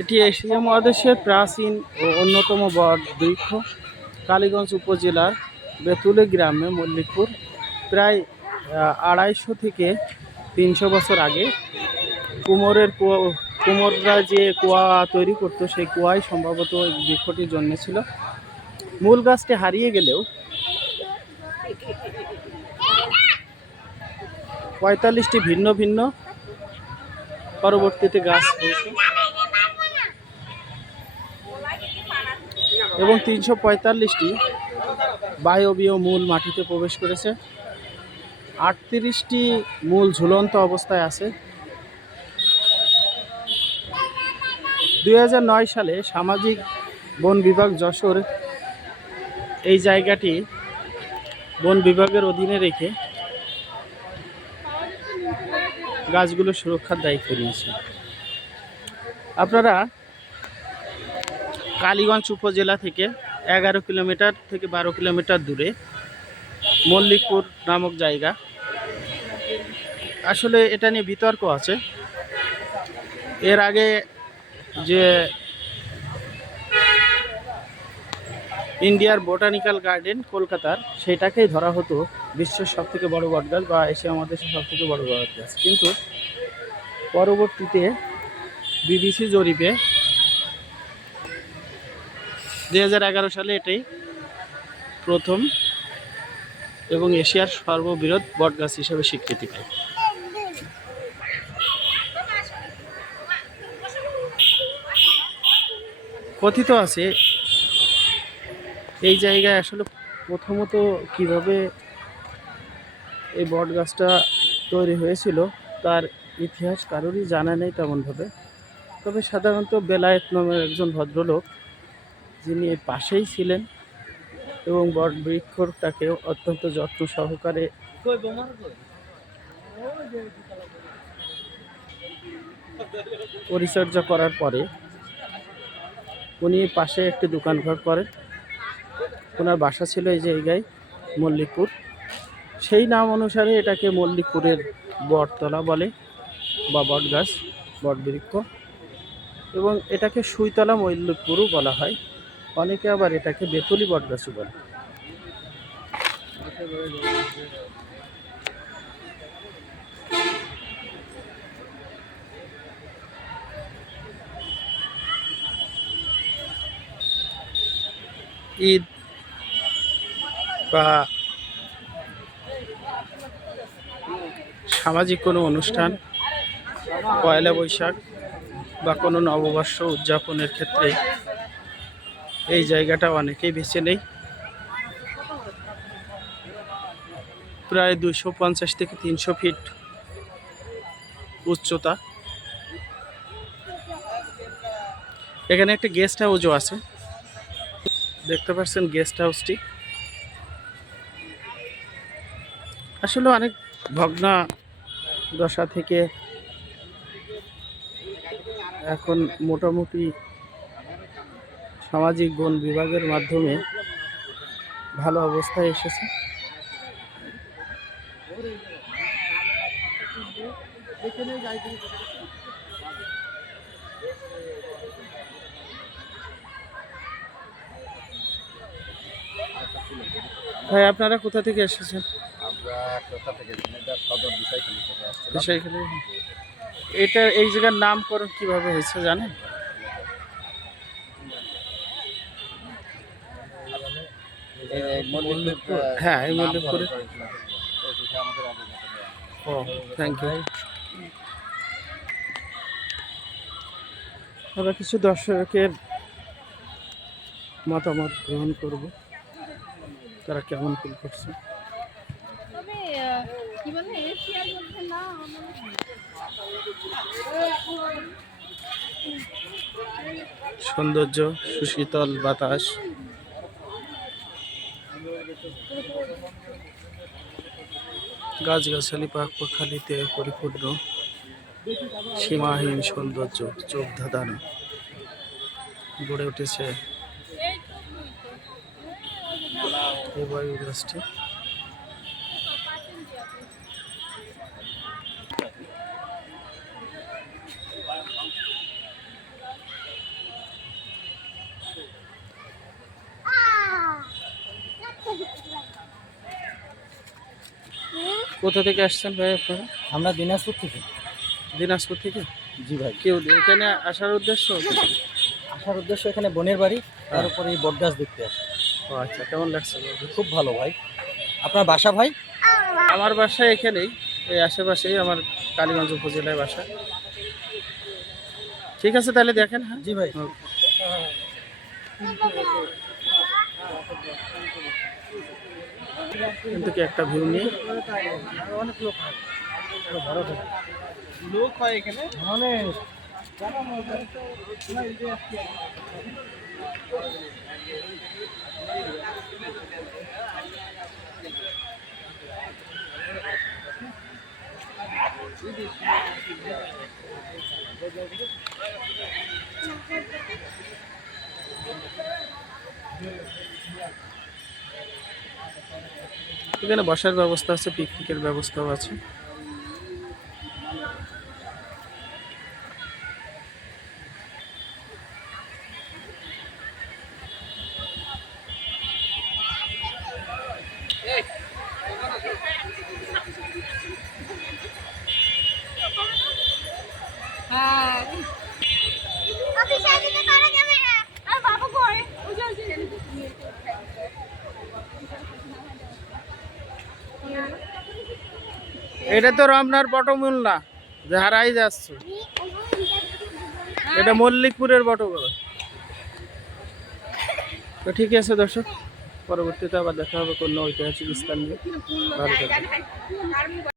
এটি এশিয়া মহাদেশের প্রাচীন ও অন্যতম বট বৃক্ষ। কালীগঞ্জ উপজেলার বেতুলে গ্রামে মল্লিকপুর প্রায় 250 থেকে 300 বছর আগে কুমোররা যে কুয়া তৈরি করতো সেই কুয়ায় সম্ভবত এই বৃক্ষটি জন্মেছিল। মূল গাছটি হারিয়ে গেলেও 45টি ভিন্ন ভিন্ন পরবর্তীতে গাছ হয়েছে এবং 345টি বায়বীয় মূল মাটিতে প্রবেশ করেছে। 38টি মূল ঝুলন্ত অবস্থায় আছে। 2009 সালে সামাজিক বন বিভাগ যশোর এই জায়গাটি বন বিভাগের অধীনে রেখে গাছগুলো সুরক্ষার দায়িত্ব নিয়েছে। আপনারা কালীগঞ্জ উপজেলা থেকে 11 কিলোমিটার থেকে 12 কিলোমিটার দূরে মল্লিকপুর নামক জায়গা। আসলে এটা নিয়ে বিতর্ক আছে। এর আগে যে ইন্ডিয়ার বোটানিক্যাল গার্ডেন কলকাতার, সেটাকেই ধরা হতো বিশ্বের সবথেকে বড় বটগাছ বা এশিয়া মহাদেশের সবথেকে বড় বটগাছ। কিন্তু পরবর্তীতে বিবিসি জরিপে 2011 সালে এটাই প্রথম এবং এশিয়ার সর্ববৃহৎ বটগাছ হিসেবে স্বীকৃতি পায়। কথিত আছে এই জায়গায় আসলে প্রথমত কিভাবে এই বটগাছটা তৈরি হয়েছিল তার ইতিহাস কারোরই জানা নেই তেমনভাবে। তবে সাধারণত বেলায়েত নামের একজন ভদ্রলোক, যিনি এর পাশেই ছিলেন এবং বট বৃক্ষটাকে অত্যন্ত যত্ন সহকারে পরিচর্যা করার পরে উনি পাশে একটি দোকানঘর করেন। ওনার বাসা ছিল এই জায়গায় মল্লিকপুর। সেই নাম অনুসারে এটাকে মল্লিকপুরের বটতলা বলে বা বটগাছ, বটবৃক্ষ, এবং এটাকে সুইতলা মল্লিকপুরও বলা হয়। অনেকে আবার এটাকে বেতুলি বটগাছও বলে। ঈদ বা সামাজিক কোনো অনুষ্ঠান, পয়লা বৈশাখ বা কোনো নববর্ষ উদযাপনের ক্ষেত্রে এই জায়গাটা অনেকেই বেছে নেই। প্রায় 250 থেকে 300 ফিট উচ্চতা। এখানে একটা গেস্ট হাউসও আছে, দেখতে পাচ্ছেন গেস্ট হাউসটি। আসলে অনেক ভগ্না দশা থেকে এখন মোটামুটি সামাজিক বন বিভাগের মাধ্যমে ভালো অবস্থায় এসেছে। ভাই, আপনারা কোথা থেকে এসেছেন? এটা এই জায়গার নামকরণ কিভাবে হয়েছে জানেন? হ্যাঁ, এই মল্লিকপুরে। ও, থ্যাংক ইউ। আমরা কিছু দর্শকের মতামত গ্রহণ করব, তারা কেমন ফিল করছে। সৌন্দর্য, সুশীতল বাতাস, গাছগাছালি পাখ পাখালিতে পরিপূর্ণ, সীমাহীন সৌন্দর্য, চোখ ধাঁধানো গড়ে উঠেছে এই বায়ু গাছটি। কোথা থেকে আসছেন ভাই আপনারা? আমরা দিনাজপুর থেকে। দিনাজপুর থেকে? জি ভাই। কেউ এখানে আসার উদ্দেশ্য? আসার উদ্দেশ্য এখানে বোনের বাড়ি, তার উপরে এই বটগাছ দেখতে আসে। ও আচ্ছা, কেমন লাগছে? খুব ভালো ভাই। আপনার বাসা ভাই? আমার বাসা এখানেই, এই আশেপাশেই, আমার কালীগঞ্জ উপজেলায় বাসা। ঠিক আছে তাহলে দেখেন। হ্যাঁ জি ভাই। ওকে। কিন্তু কি একটা ভিউ নিয়ে অনেক লোক হয়, লোক হয় এখানে অনেক। এখানে বসার ব্যবস্থা আছে, পিকনিকের ব্যবস্থাও আছে। এটা তো রমনার বটমূল না যে হারাই যাচ্ছে, এটা মল্লিকপুরের বটমূল। তো ঠিক আছে দর্শক, পরবর্তীতে আবার দেখা হবে কোনো ঐতিহাসিক স্থান নিয়ে। ভালো থাকবেন।